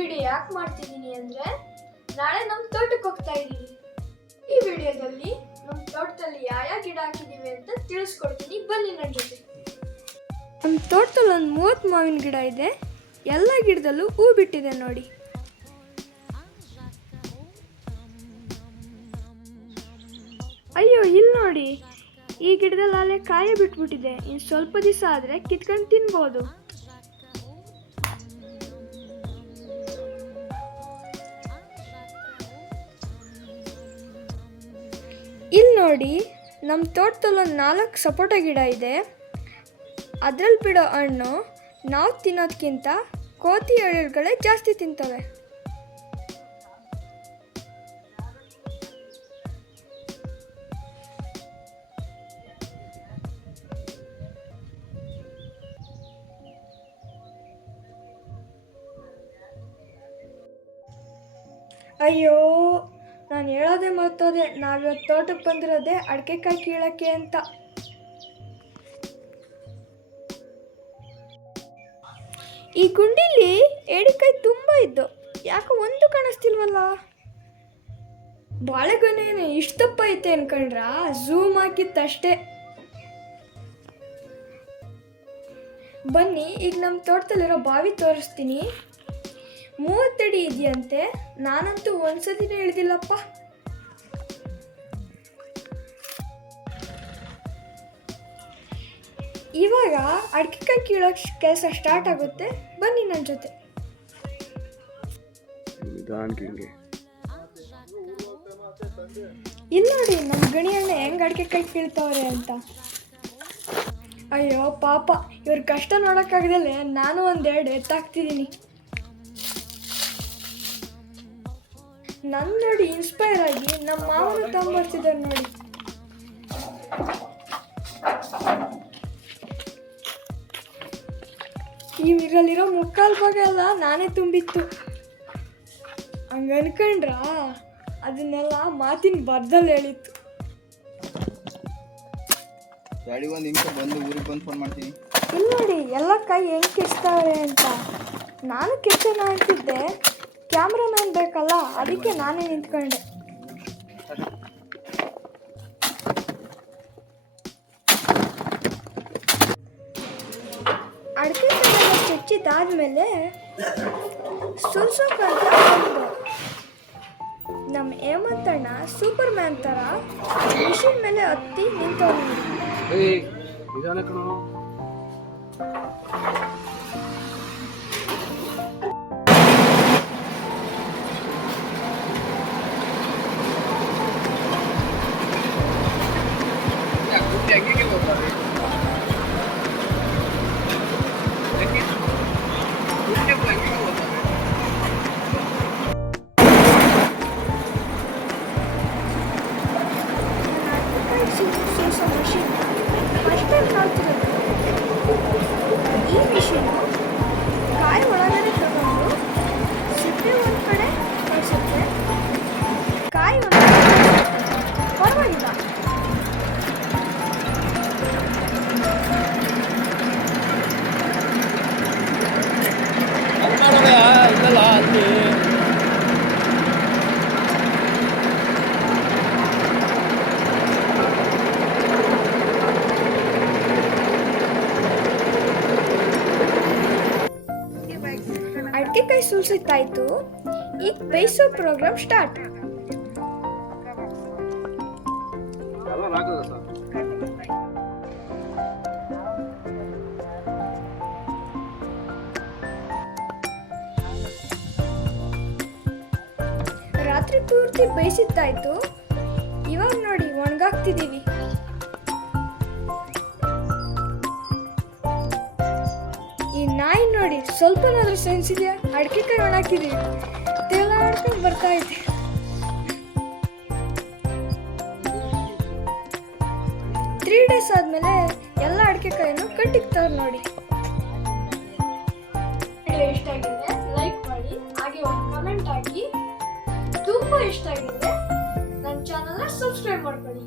Video ಯಾಕೆ ಮಾಡ್ತಿದ್ದೀನಿ ಅಂದರೆ ನಾಳೆ ನಮ್ಮ ತೋಟಕ್ಕೆ ಹೋಗ್ತಾ ಇದ್ದೀವಿ. ಈ ವಿಡಿಯೋದಲ್ಲಿ ನಮ್ಮ ತೋಟದಲ್ಲಿ ಯಾವ ಗಿಡ ಹಾಕಿದ್ದೀವಿ ಅಂತ ತಿಳಿಸ್ಕೊಡ್ತೀನಿ, ಬನ್ನಿ ನನ್ನ ಜೊತೆ. ನಮ್ಮ ತೋಟದಲ್ಲಿ ಒಂದು 30 ಮಾವಿನ ಗಿಡ ಇದೆ. ಎಲ್ಲ ಗಿಡದಲ್ಲೂ ಹೂ ಬಿಟ್ಟಿದೆ ನೋಡಿ. ಅಯ್ಯೋ ಇಲ್ಲಿ ನೋಡಿ, ಈ ಗಿಡದಲ್ಲಿ ಅಲ್ಲೇ ಕಾಯಿ ಬಿಟ್ಬಿಟ್ಟಿದೆ. ಇನ್ನು ಸ್ವಲ್ಪ ದಿವಸ ಆದರೆ ಕಿತ್ಕೊಂಡು ತಿನ್ಬೋದು. ಇಲ್ಲಿ ನೋಡಿ, ನಮ್ಮ ತೋಟದಲ್ಲಿ ಒಂದು 4 ಸಪೋಟ ಗಿಡ ಇದೆ. ಅದರಲ್ಲಿ ಬಿಡೋ ಹಣ್ಣು ನಾವು ತಿನ್ನೋದಕ್ಕಿಂತ ಕೋತಿ ಎಳೆಗಳೇ ಜಾಸ್ತಿ ತಿಂತವೆ. ಅಯ್ಯೋ, ನಾನು ಹೇಳೋದೇ ಮರ್ತೋದೆ. ನಾವಿವತ್ತು ತೋಟಕ್ಕೆ ಬಂದಿರೋದೆ ಅಡಿಕೆಕಾಯಿ ಕೀಳಕ್ಕೆ ಅಂತ. ಈ ಗುಂಡಿಲಿ ಏಡಿಕಾಯಿ ತುಂಬ ಇದ್ದು, ಯಾಕೆ ಒಂದು ಕಾಣಿಸ್ತಿಲ್ವಲ್ಲ? ಬಾಳೆಗೊನೆ ಇಷ್ಟಪ್ಪ ಐತೆ ಅನ್ಕೊಂಡ್ರ? ಝೂಮ್ ಹಾಕಿತ್ತಷ್ಟೇ. ಬನ್ನಿ, ಈಗ ನಮ್ಮ ತೋಟದಲ್ಲಿರೋ ಬಾವಿ ತೋರಿಸ್ತೀನಿ. 30 ಅಡಿ ಇದೆಯಂತೆ. ನಾನಂತೂ ಒಂದ್ಸತಿನೇ ಇಳಿದಿಲ್ಲಪ್ಪ. ಇವಾಗ ಅಡಿಕೆಕಾಯಿ ಕೀಳೋ ಕೆಲಸ ಸ್ಟಾರ್ಟ್ ಆಗುತ್ತೆ. ಬನ್ನಿ ನನ್ನ ಜೊತೆ. ಇಲ್ಲಿ ನೋಡಿ, ನಮ್ಮ ಗಣಿಯಣ್ಣ ಹೆಂಗ್ ಅಡಿಕೆಕಾಯಿ ಕೀಳ್ತಾವ್ರೆ ಅಂತ. ಅಯ್ಯೋ ಪಾಪ, ಇವ್ರ ಕಷ್ಟ ನೋಡೋಕ್ಕಾಗದಲ್ಲೇ ನಾನು 1-2 ಎತ್ತಾಕ್ತಿದ್ದೀನಿ. ನನ್ನ ನೋಡಿ ಇನ್ಸ್ಪೈರ್ ಆಗಿ ನಮ್ಮ ಮಾವನು ತಗೊಂಡ್ಬರ್ತಿದ್ದಾರೆ ನೋಡಿ. ಇದರಲ್ಲಿರೋ 3/4 ಭಾಗ ಎಲ್ಲ ನಾನೇ ತುಂಬಿತ್ತು. ಹಂಗ ಅನ್ಕೊಂಡ್ರ ಅದನ್ನೆಲ್ಲ ಮಾತಿನ ಬರ್ದಲ್ಲಿ ಹೇಳಿತ್ತು. ಇಲ್ಲಿ ನೋಡಿ, ಎಲ್ಲ ಕೈ ಹೆಂಗೆ ಕಿಚ್ತಾವೆ ಅಂತ. ನಾನು ಕಿಚ್ಚನ ಅಂತಿದ್ದೆ, ಕ್ಯಾಮ್ರಾಮ್ಯಾನ್ ಬೇಕಲ್ಲ, ಅದಕ್ಕೆ ನಾನೇ ನಿಂತ್ಕೊಂಡೆ. ಅಡಿಕೆ ಕಾಯೆಲ್ಲ ಚುಚ್ಚಿದಾದ್ಮೇಲೆ ಸುಲ್ಸೋಕಂತ ಬಂದು ನಮ್ಮ ಹೇಮಂತಣ್ಣ ಸೂಪರ್ ಮ್ಯಾನ್ ಥರ ಮಿಷಿನ್ ಮೇಲೆ ಹತ್ತಿ ನಿಂತವ್ರು. ಈ ಮಿಷಿನು ಕಾಯಿ ಒಳಗಡೆ ತಗೊಂಡು ಸಿಪ್ಪೆ ಒಂದು ಕಡೆ ಕಳಿಸುತ್ತೆ, ಕಾಯಿ ಒಂದು ಪರವಾಗಿಲ್ಲ. ಅಡಿಕೆಕಾಯಿ ಸುಲ್ಸಿತ್ತಾಯ್ತು. ಈಗ ಬೇಯಿಸೋ ಪ್ರೋಗ್ರಾಮ್ ಸ್ಟಾರ್ಟ್. ರಾತ್ರಿ ಪೂರ್ತಿ ಬೇಯಿಸಿತ್ತಾಯ್ತು. ಇವಾಗ ನೋಡಿ ಒಣಗಾಕ್ತಿದ್ದೀವಿ. ಈ ನಾಯಿ ನೋಡಿ, ಸ್ವಲ್ಪನಾದ್ರೂ ಸೆನ್ಸ್ ಇದೆಯಾ? ಅಡಿಕೆಕಾಯಿ ಒಣಾಕಿದೀವಿ, ತೇಲಾಡ್ಕೊಂಡು ಬರ್ತಾ ಇದೆ. 3 ಡೇಸ್ ಆದ್ಮೇಲೆ ಎಲ್ಲ ಅಡಿಕೆಕಾಯಿನೂ ಕಟ್ಟಿಕ್ತಾರೆ ನೋಡಿ. ವಿಡಿಯೋ ಇಷ್ಟ ಆಗಿದೆ ಲೈಕ್ ಮಾಡಿ, ಹಾಗೆ ಒಂದು ಕಮೆಂಟ್ ಹಾಕಿ. ತುಂಬ ಇಷ್ಟ ಆಗಿದೆ ನನ್ನ ಚಾನಲ್ನ ಸಬ್ಸ್ಕ್ರೈಬ್ ಮಾಡ್ಕೊಳ್ಳಿ.